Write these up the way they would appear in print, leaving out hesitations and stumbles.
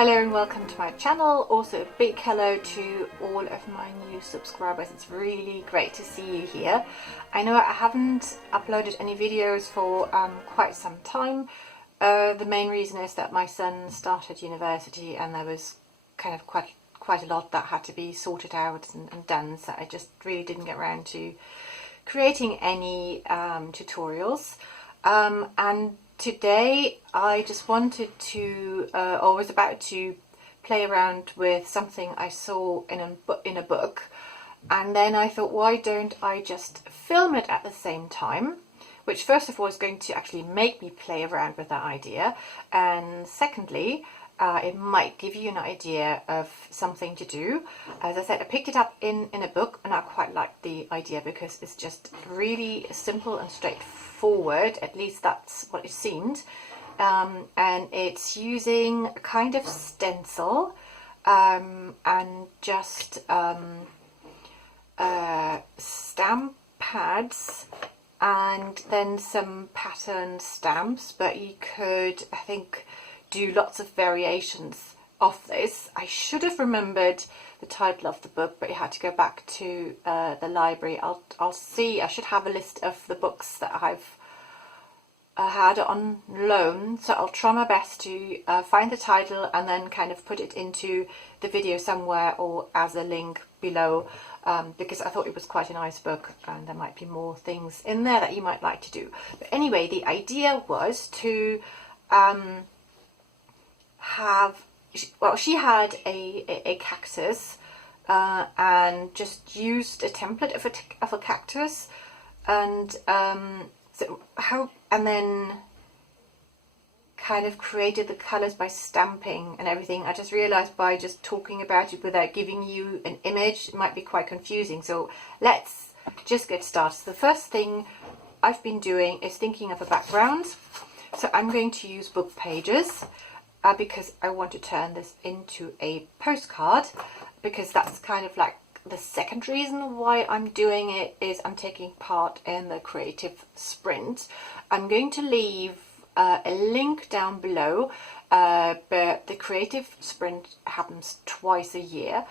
Hello and welcome to my channel. Also a big hello to all of my new subscribers. It's really great to see you here. I know I haven't uploaded any videos for quite some time. The main reason is that my son started university and there was kind of quite a lot that had to be sorted out and done, so I just really didn't get around to creating any tutorials. And today I just wanted to, or was about to play around with something I saw in a book, and then I thought, why don't I just film it at the same time? Which first of all is going to actually make me play around with that idea, and secondly, it might give you an idea of something to do. As I said, I picked it up in a book and I quite like the idea because it's just really simple and straightforward, at least that's what it seemed. And it's using a kind of stencil and just stamp pads and then some pattern stamps, but you could, I think, do lots of variations of this. I should have remembered the title of the book, but you had to go back to the library. I'll see. I should have a list of the books that I've had on loan, so I'll try my best to find the title and then kind of put it into the video somewhere or as a link below, because I thought it was quite a nice book and there might be more things in there that you might like to do. But anyway, the idea was to she had a cactus and just used a template of a cactus, and and then kind of created the colors by stamping and everything. I just realized by just talking about it without giving you an image, it might be quite confusing. So let's just get started. So the first thing I've been doing is thinking of a background. So I'm going to use book pages because I want to turn this into a postcard, because that's kind of like the second reason why I'm doing it is I'm taking part in the Creativesprint. I'm going to leave a link down below, but the Creativesprint happens twice a year,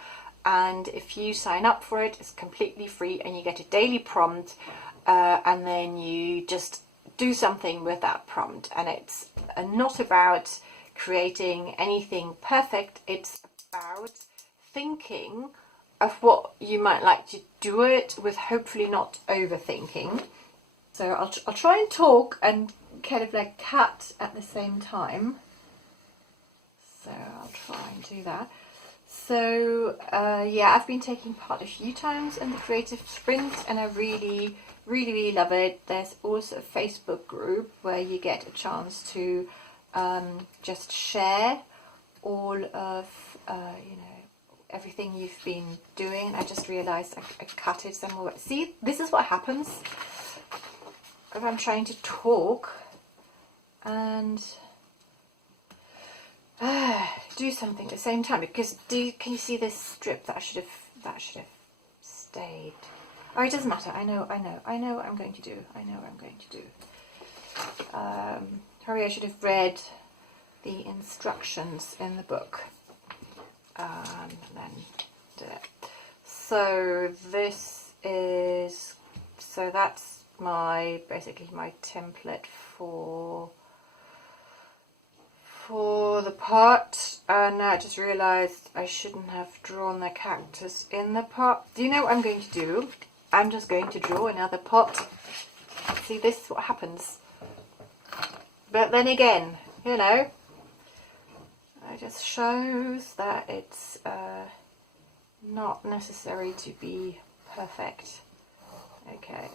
and if you sign up for it, it's completely free and you get a daily prompt, and then you just do something with that prompt. And it's not about creating anything perfect, it's about thinking of what you might like to do it with, hopefully not overthinking. So I'll try and talk and kind of like cut at the same time, so I'll try and do that. So yeah, I've been taking part a few times in the Creativesprint and I really love it. There's also a Facebook group where you get a chance to just share all of everything you've been doing. I just realized I cut it somewhere. See, this is what happens if I'm trying to talk and do something at the same time, because can you see this strip that should have stayed? Oh, it doesn't matter. I know what I'm going to do. Sorry, I should have read the instructions in the book and then did it. So that's basically my template for the pot, and now I just realized I shouldn't have drawn the cactus in the pot. Do you know what I'm going to do? I'm just going to draw another pot. See, this is what happens. But then again, it just shows that it's not necessary to be perfect. Okay,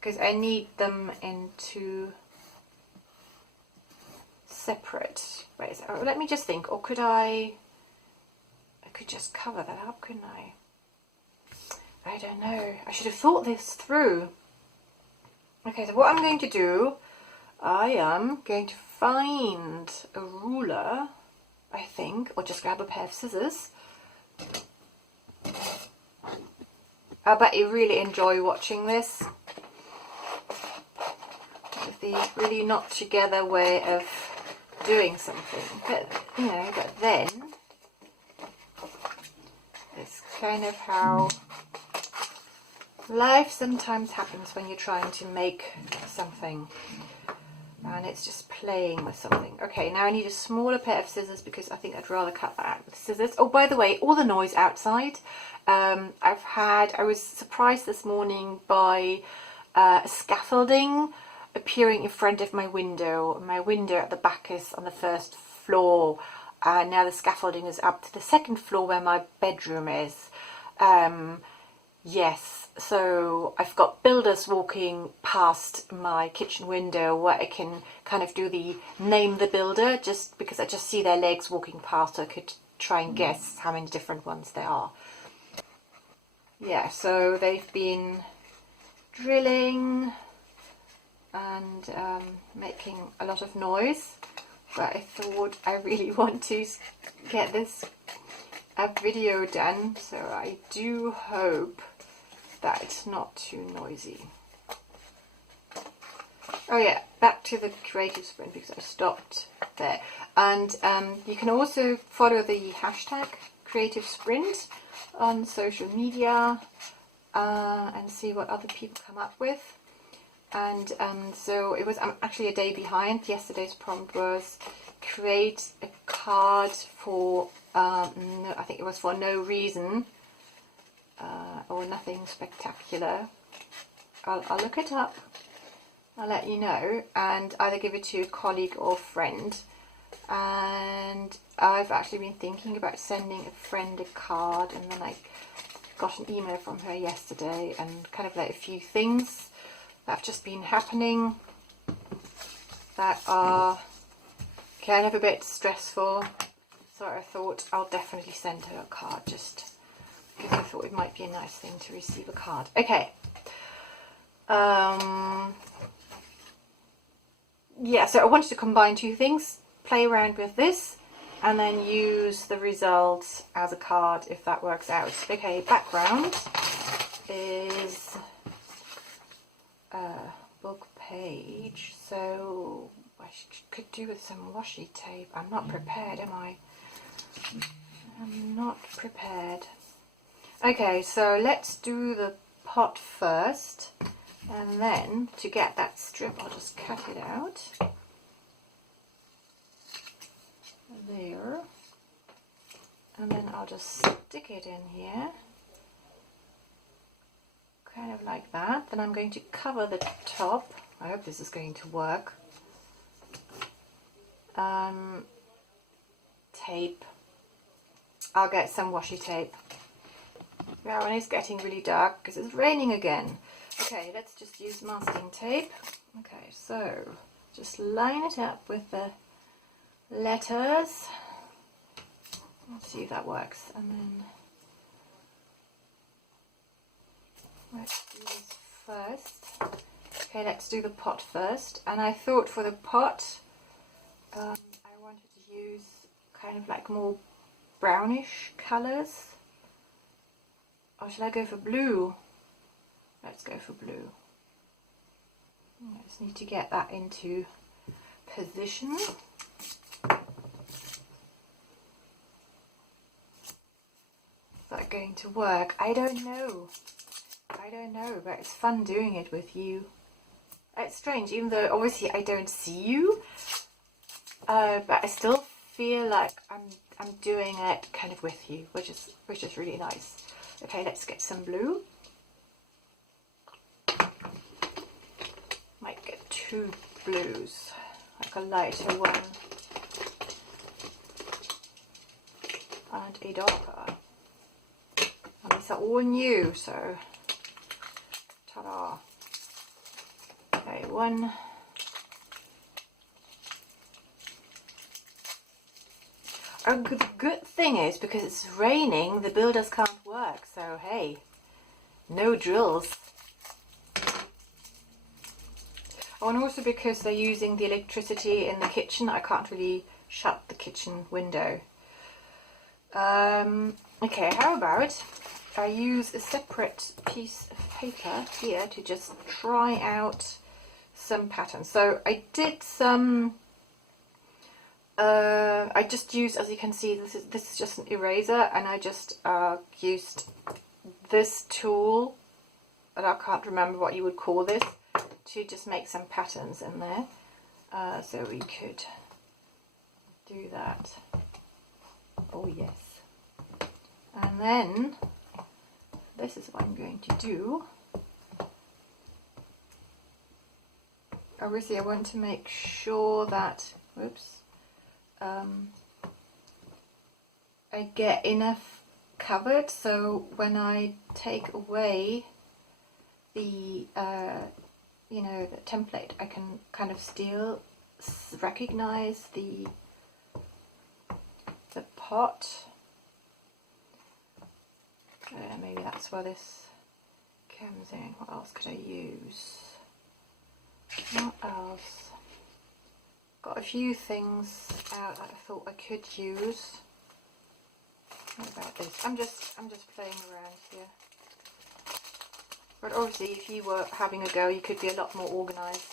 because I need them into separate ways. Oh, let me just think, or could I could just cover that up, couldn't I? I don't know. I should have thought this through. Okay, so what I'm going to do, I am going to find a ruler, I think, or just grab a pair of scissors. I bet you really enjoy watching this, with the really not together way of doing something. But, you know, but then it's kind of how life sometimes happens when you're trying to make something. And it's just playing with something. Okay, now I need a smaller pair of scissors because I think I'd rather cut that out with scissors. Oh, by the way, all the noise outside. I was surprised this morning by scaffolding appearing in front of my window. My window at the back is on the first floor. Now the scaffolding is up to the second floor where my bedroom is. Yes, so I've got builders walking past my kitchen window where I can kind of do the name the builder, just because I just see their legs walking past, so I could try and guess how many different ones there are. Yeah, so they've been drilling and making a lot of noise, but I thought I really want to get this video done, so I do hope that it's not too noisy. Oh yeah, back to the Creativesprint because I stopped there. And you can also follow the hashtag Creativesprint on social media and see what other people come up with. And so it was, I'm actually a day behind. Yesterday's prompt was create a card for, no, I think it was for no reason. Or nothing spectacular. I'll look it up, I'll let you know, and either give it to a colleague or friend. And I've actually been thinking about sending a friend a card, and then I got an email from her yesterday, and kind of like a few things that have just been happening that are kind of a bit stressful, so I thought I'll definitely send her a card, just because I thought it might be a nice thing to receive a card. Okay. Yeah, so I wanted to combine two things, play around with this, and then use the results as a card if that works out. Okay, background is a book page, so I could do with some washi tape. I'm not prepared, am I? I'm not prepared. Okay, so let's do the pot first, and then to get that strip I'll just cut it out. There. And then I'll just stick it in here. Kind of like that. Then I'm going to cover the top. I hope this is going to work. Tape. I'll get some washi tape. Yeah, when it's getting really dark because it's raining again. Okay, let's just use masking tape. Okay, so just line it up with the letters. Let's see if that works. And then let's do this first. Okay, let's do the pot first. And I thought for the pot, I wanted to use kind of like more brownish colours. Or shall I go for blue? Let's go for blue. I just need to get that into position. Is that going to work? I don't know. I don't know, but it's fun doing it with you. It's strange, even though obviously I don't see you, but I still feel like I'm doing it kind of with you, which is really nice. Okay, let's get some blue. Might get two blues, like a lighter one and a darker. And these are all new, so ta-da. Okay, one. The good thing is, because it's raining, the builders can't work, so hey, no drills. Oh, and also because they're using the electricity in the kitchen, I can't really shut the kitchen window. Okay, how about I use a separate piece of paper here to just try out some patterns. So I did some I just used, as you can see, this is just an eraser, and I just used this tool, and I can't remember what you would call this, to just make some patterns in there. So we could do that. Oh yes. And then this is what I'm going to do. Obviously I want to make sure that, whoops, I get enough covered, so when I take away the you know, the template, I can kind of still recognize the pot. Maybe that's where this comes in. What else could I use? What else? Got a few things out that I thought I could use. What about this? I'm just playing around here. But obviously, if you were having a go, you could be a lot more organised.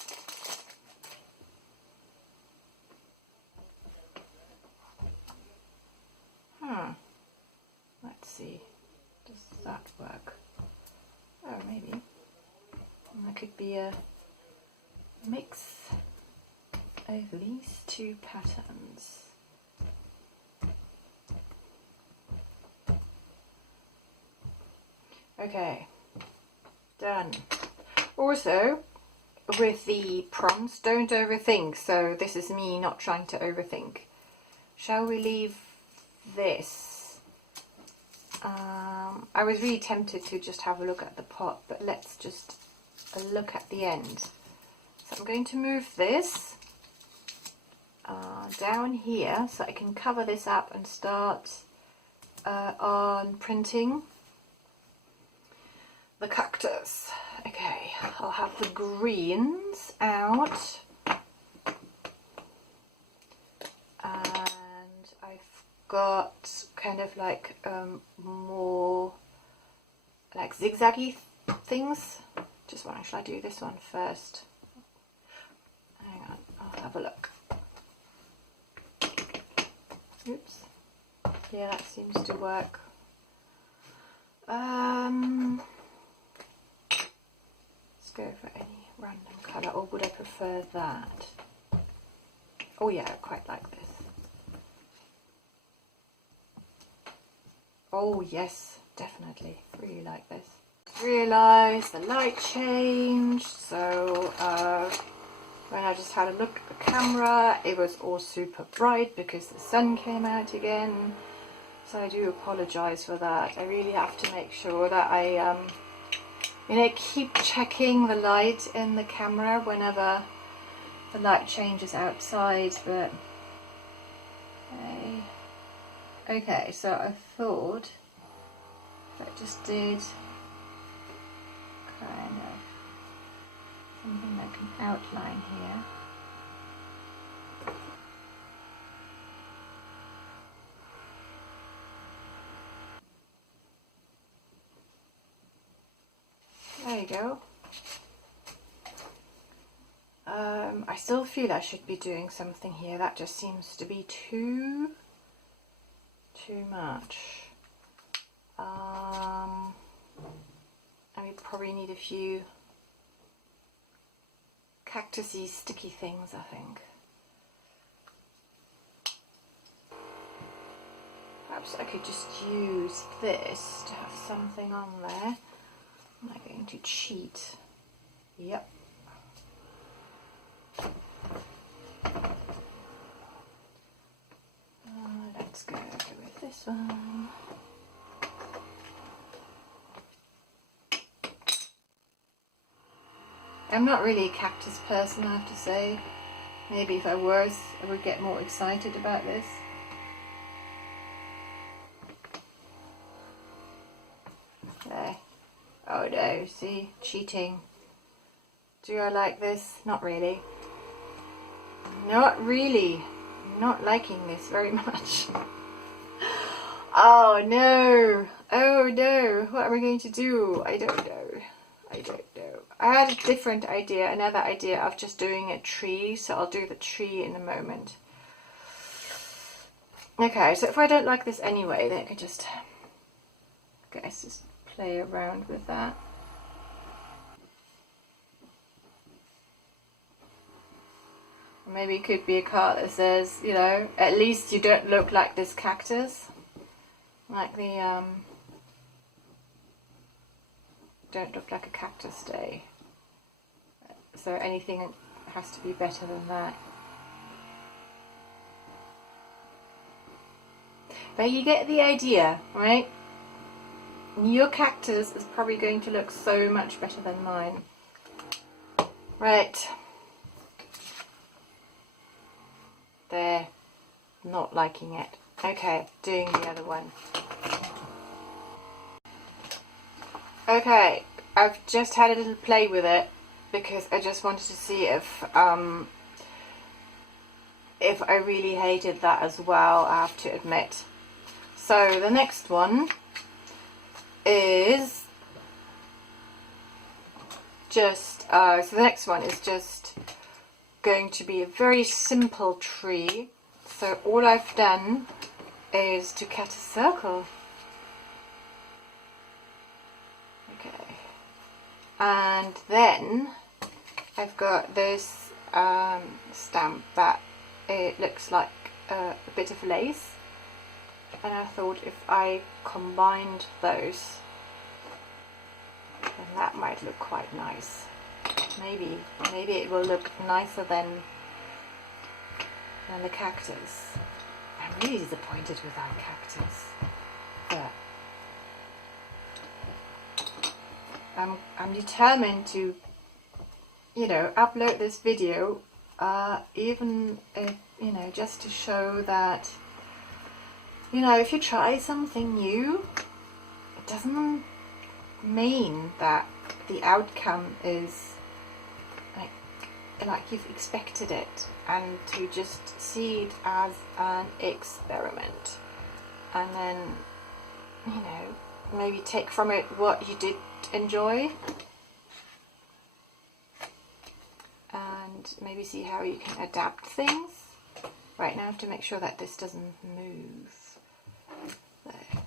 Let's see. Does that work? Oh, maybe. And that could be a mix of these two patterns. Okay, done. Also, with the prompts, don't overthink. So this is me not trying to overthink. Shall we leave this? I was really tempted to just have a look at the pot, but let's just look at the end. So I'm going to move this down here so I can cover this up and start on printing the cactus. Okay, I'll have the greens out, and I've got kind of like more like zigzaggy things. Just why should I do this one first? Hang on, I'll have a look. Oops. Yeah, that seems to work. Let's go for any random colour, or would I prefer that? Oh yeah, I quite like this. Oh yes, definitely, really like this. Realised the light changed, so when I just had a look at the camera, it was all super bright because the sun came out again. So I do apologise for that. I really have to make sure that I you know, keep checking the light in the camera whenever the light changes outside. But okay, so I thought if I just did kind of something like an outline here. There you go. I still feel I should be doing something here. That just seems to be too much. I would probably need a few cactusy sticky things, I think. Perhaps I could just use this to have something on there. Am I going to cheat? Yep. Let's go with this one. I'm not really a cactus person, I have to say. Maybe if I was, I would get more excited about this. There. Oh no, see, cheating. Do I like this? Not really. Not really. I'm not liking this very much. Oh no. Oh no. What are we going to do? I don't know. I don't know. I had a different idea, another idea of just doing a tree, so I'll do the tree in a moment. Okay, so if I don't like this anyway, then I can just, I guess, just play around with that. Maybe it could be a card that says, you know, at least you don't look like this cactus. Like the, don't look like a cactus day. So anything has to be better than that. But you get the idea, right? Your cactus is probably going to look so much better than mine. Right. There. Not liking it. Okay, doing the other one. Okay, I've just had a little play with it because I just wanted to see if I really hated that as well, I have to admit. So the next one is just, so the next one is just going to be a very simple tree. So all I've done is to cut a circle. Okay. And then I've got this stamp that it looks like a bit of lace. And I thought if I combined those, then that might look quite nice. Maybe it will look nicer than the cactus. I'm really disappointed with our cactus, but I'm determined to, you know, upload this video, even if, you know, just to show that, you know, if you try something new, it doesn't mean that the outcome is like you've expected it, and to just see it as an experiment, and then, you know, maybe take from it what you did enjoy, and maybe see how you can adapt things. Right, now I have to make sure that this doesn't move. There.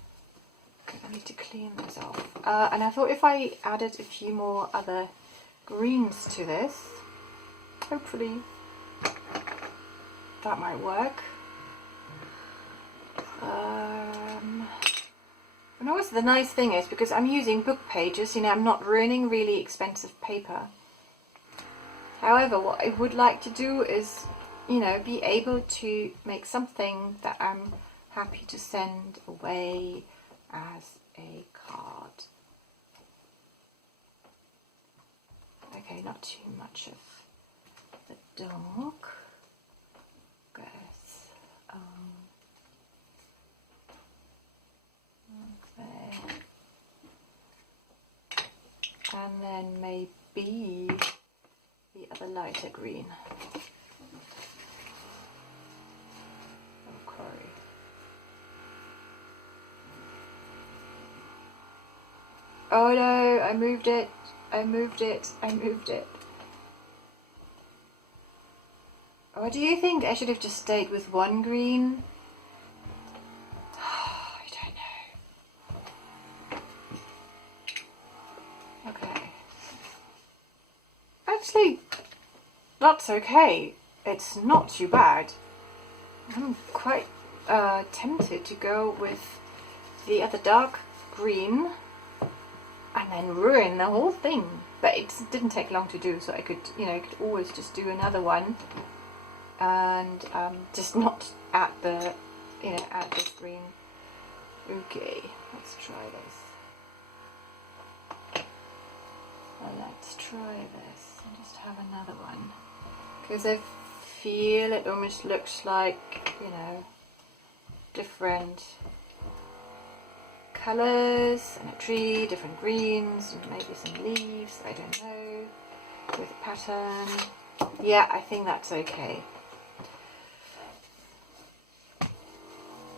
Okay, I need to clean this off. And I thought if I added a few more other greens to this, hopefully that might work. And also the nice thing is, because I'm using book pages, you know, I'm not ruining really expensive paper. However, what I would like to do is, you know, be able to make something that I'm happy to send away as a card. Okay, not too much of the dog. Guess. Okay. And then maybe the other lighter green. Okay. Oh no, I moved it. I moved it. Or do you think I should have just stayed with one green? I don't know. Okay. Actually, that's okay. It's not too bad. I'm quite tempted to go with the other dark green and then ruin the whole thing. But it didn't take long to do, so I could, you know, I could always just do another one. And just not at the, you know, at this green. Okay, let's try this. Well, let's try this and just have another one, because I feel it almost looks like, you know, different colours and a tree, different greens, and maybe some leaves, I don't know, with a pattern. Yeah, I think that's okay.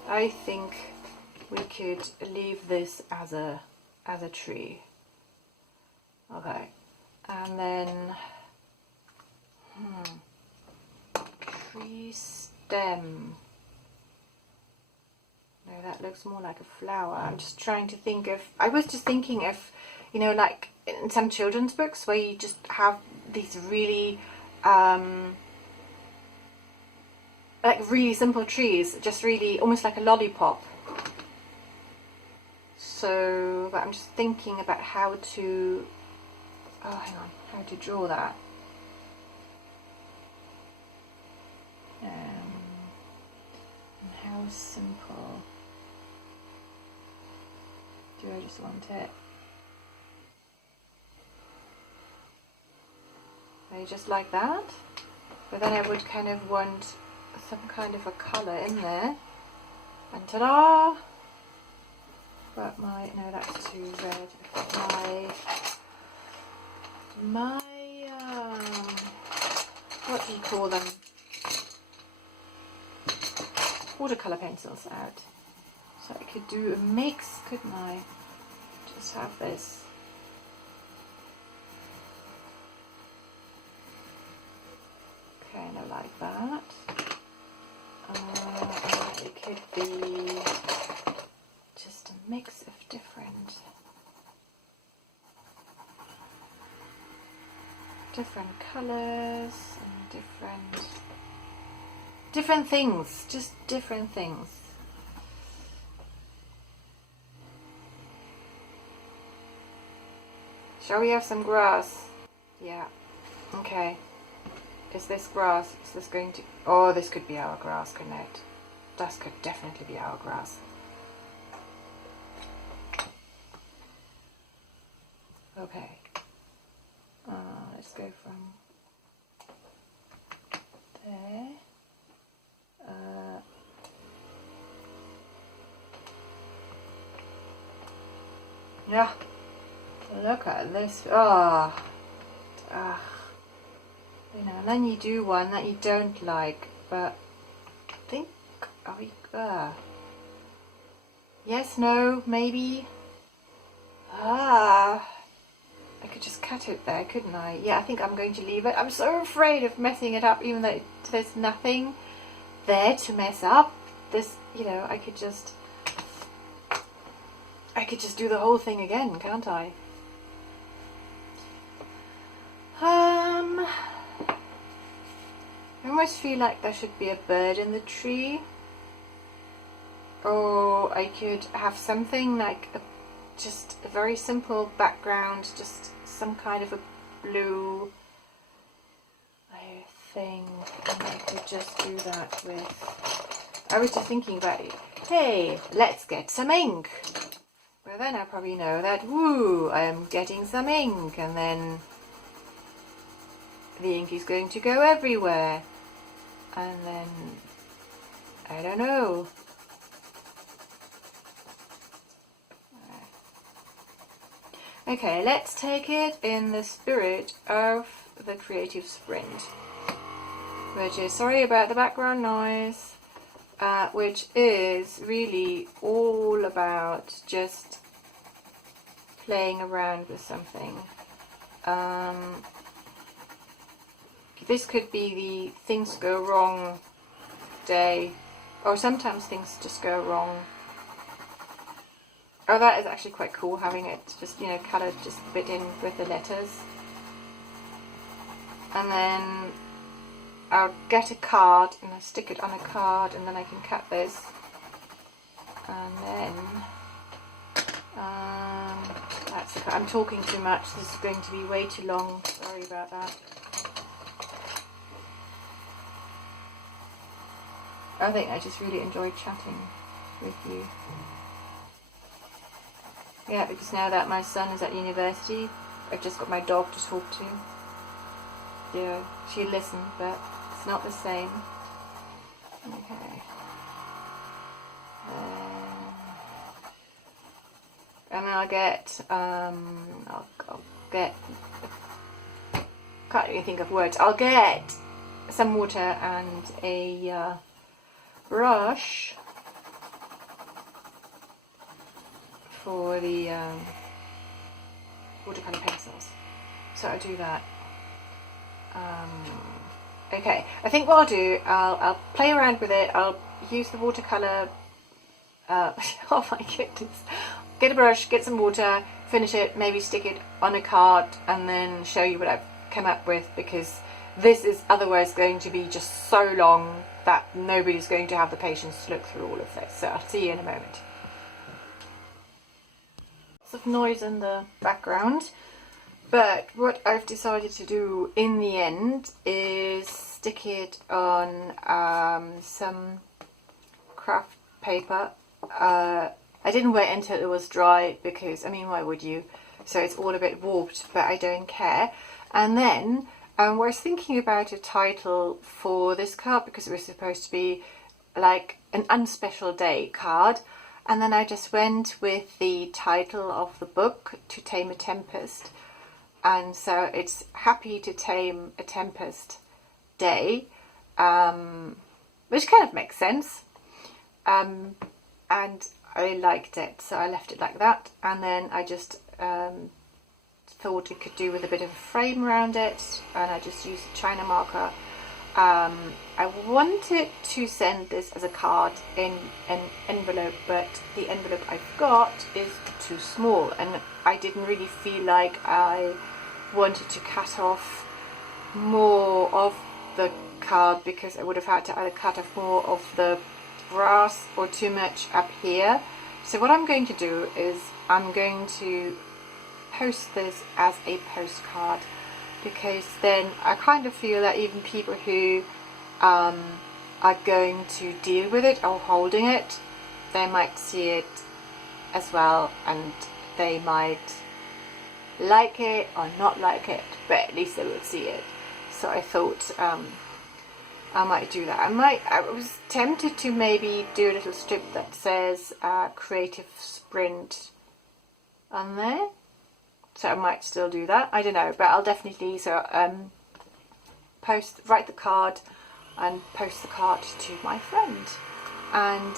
I think we could leave this as a tree. Okay, and then tree stem. No, that looks more like a flower. I'm just trying to think of, I was just thinking of, you know, like in some children's books where you just have these really, like really simple trees, just really almost like a lollipop. So, but I'm just thinking about how to, oh, hang on, how to draw that. And how simple do I just want it? Maybe just like that. But then I would kind of want some kind of a colour in there. And ta-da! But no, that's too red. My what do you call them? Watercolour pencils out. So I could do a mix, couldn't I? Just have this. Kind of like that. It could be just a mix of different colours and different things, just different things. Shall we have some grass? Yeah. Okay. Is this grass? Is this going to... Oh, this could be our grass, couldn't it? This could definitely be our grass. Okay. Let's go from there. Yeah. Look at this. Oh. You know, and then you do one that you don't like, but I think, yes, no, maybe. I could just cut it there, couldn't I? Yeah, I think I'm going to leave it. I'm so afraid of messing it up, even though there's nothing there to mess up. This, you know, I could just do the whole thing again, can't I? I almost feel like there should be a bird in the tree. Or I could have something like just a very simple background, just some kind of a blue, I think, and I could just do that with, I was just thinking about it, hey, let's get some ink. Well, then I probably know that, woo, I'm getting some ink, and then the ink is going to go everywhere. And then, I don't know. Okay, let's take it in the spirit of the Creativesprint, which is, sorry about the background noise, which is really all about just playing around with something. This could be the things go wrong day, or sometimes things just go wrong. Oh, that is actually quite cool, having it just, you know, coloured just a bit in with the letters. And then I'll get a card and I'll stick it on a card, and then I can cut this. And then I'm talking too much. This is going to be way too long. Sorry about that. I think I just really enjoyed chatting with you. Yeah, because now that my son is at university, I've just got my dog to talk to. Yeah, she listened, but it's not the same. Okay. And then I'll get, can't even think of words. I'll get some water and a brush for the watercolour pencils. So I'll do that. Okay, I think what I'll do, I'll play around with it. I'll use the watercolour oh my goodness, get a brush, get some water, finish it, maybe stick it on a card and then show you what I've come up with, because this is otherwise going to be just so long that nobody's going to have the patience to look through all of this. So I'll see you in a moment. Lots of noise in the background, but what I've decided to do in the end is stick it on some craft paper. I didn't wait until it was dry because, I mean, why would you? So it's all a bit warped, but I don't care. And then I was thinking about a title for this card because it was supposed to be like an unspecial day card. And then I just went with the title of the book, To Tame a Tempest. And so it's Happy to Tame a Tempest Day, which kind of makes sense. And I liked it, so I left it like that. And then I just thought it could do with a bit of a frame around it, and I just used a China marker. I wanted to send this as a card in an envelope, but the envelope I've got is too small, and I didn't really feel like I wanted to cut off more of the card, because I would have had to either cut off more of the brass or too much up here. So what I'm going to do is I'm going to post this as a postcard, because then I kind of feel that even people who are going to deal with it or holding it, they might see it as well, and they might like it or not like it, but at least they will see it. So I thought I might do that. I was tempted to maybe do a little strip that says Creativesprint on there. So I might still do that. I don't know, but I'll definitely write the card and post the card to my friend. And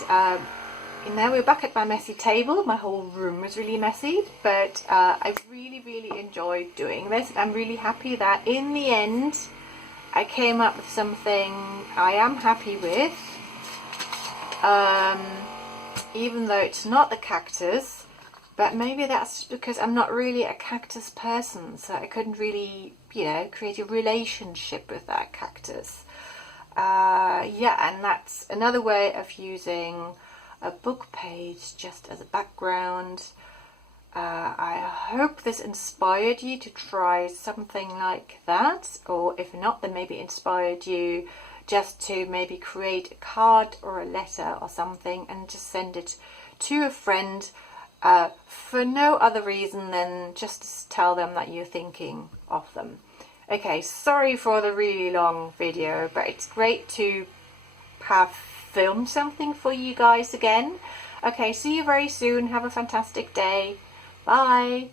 now we're back at my messy table. My whole room was really messy, but I really enjoyed doing this. I'm really happy that in the end I came up with something I am happy with, even though it's not a cactus. But maybe that's because I'm not really a cactus person, so I couldn't really, create a relationship with that cactus. Yeah, and that's another way of using a book page just as a background. I hope this inspired you to try something like that, or if not, then maybe inspired you just to maybe create a card or a letter or something and just send it to a friend. For no other reason than just to tell them that you're thinking of them. Okay, sorry for the really long video, but it's great to have filmed something for you guys again. Okay, see you very soon. Have a fantastic day. Bye.